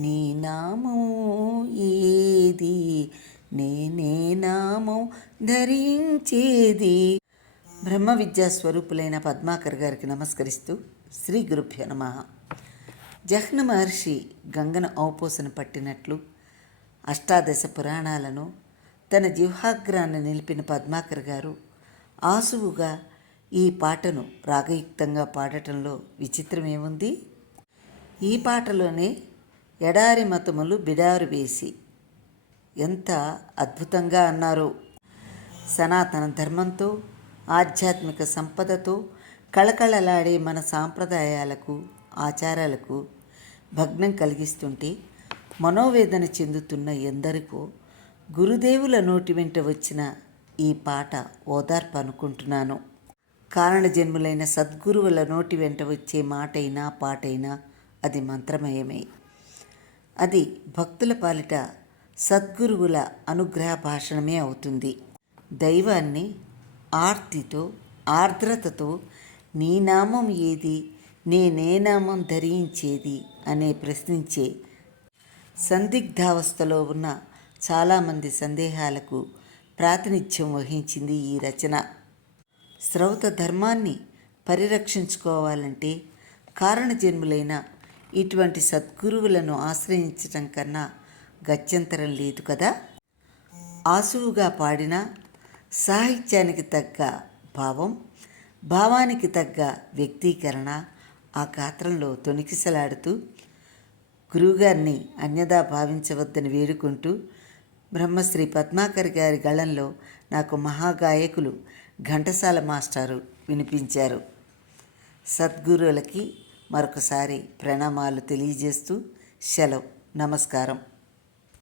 నీ నామం ఏది? నేనే నామం ధరించేది. బ్రహ్మ విద్యా స్వరూపులైన పద్మాకర్ గారికి నమస్కరిస్తూ శ్రీ గురుభ్య నమ. జహ్న మహర్షి గంగన ఔపోసన పట్టినట్లు అష్టాదశ పురాణాలను తన జిహ్వాగ్రాన్ని నిలిపిన పద్మాకర్ గారు ఆసువుగా ఈ పాటను రాగయుక్తంగా పాడటంలో విచిత్రమేముంది? ఈ పాటలోనే ఎడారి మతములు బిడారు వేసి. ఎంత అద్భుతంగా అన్నారో. సనాతన ధర్మంతో ఆధ్యాత్మిక సంపదతో కళకళలాడే మన సాంప్రదాయాలకు ఆచారాలకు భగ్నం కలిగిస్తుంటే మనోవేదన చెందుతున్న ఎందరికో గురుదేవుల నోటి వెంట వచ్చిన ఈ పాట ఓదార్పు అనుకుంటున్నాను. కారణజన్ములైన సద్గురువుల నోటి వెంట వచ్చే మాటైనా పాటైనా అది మంత్రమయమే. అది భక్తుల పాలిట సద్గురువుల అనుగ్రహ భాషణమే అవుతుంది. దైవాన్ని ఆర్తితో ఆర్ద్రతతో నీ నామం ఏది నేనే నామం ధరించేది అనే ప్రశ్నించే సందిగ్ధావస్థలో ఉన్న చాలామంది సందేహాలకు ప్రాతినిధ్యం వహించింది ఈ రచన. శ్రౌత ధర్మాన్ని పరిరక్షించుకోవాలంటే కారణజన్ములైన ఇటువంటి సద్గురువులను ఆశ్రయించటం కన్నా గత్యంతరం లేదు కదా? ఆసువుగా పాడిన సాహిత్యానికి తగ్గ భావం భావానికి తగ్గ వ్యక్తీకరణ ఆ గాత్రంలో తొణికిసలాడుతూ గురువుగారిని అన్యదా భావించవద్దని వేడుకుంటూ బ్రహ్మశ్రీ పద్మాకర్ గారి గళంలో నాకు మహాగాయకులు ఘంటసాల మాస్టారు వినిపించారు. సద్గురువులకి మరొకసారి ప్రణామాలు తెలియజేస్తూ సెలవు. నమస్కారం.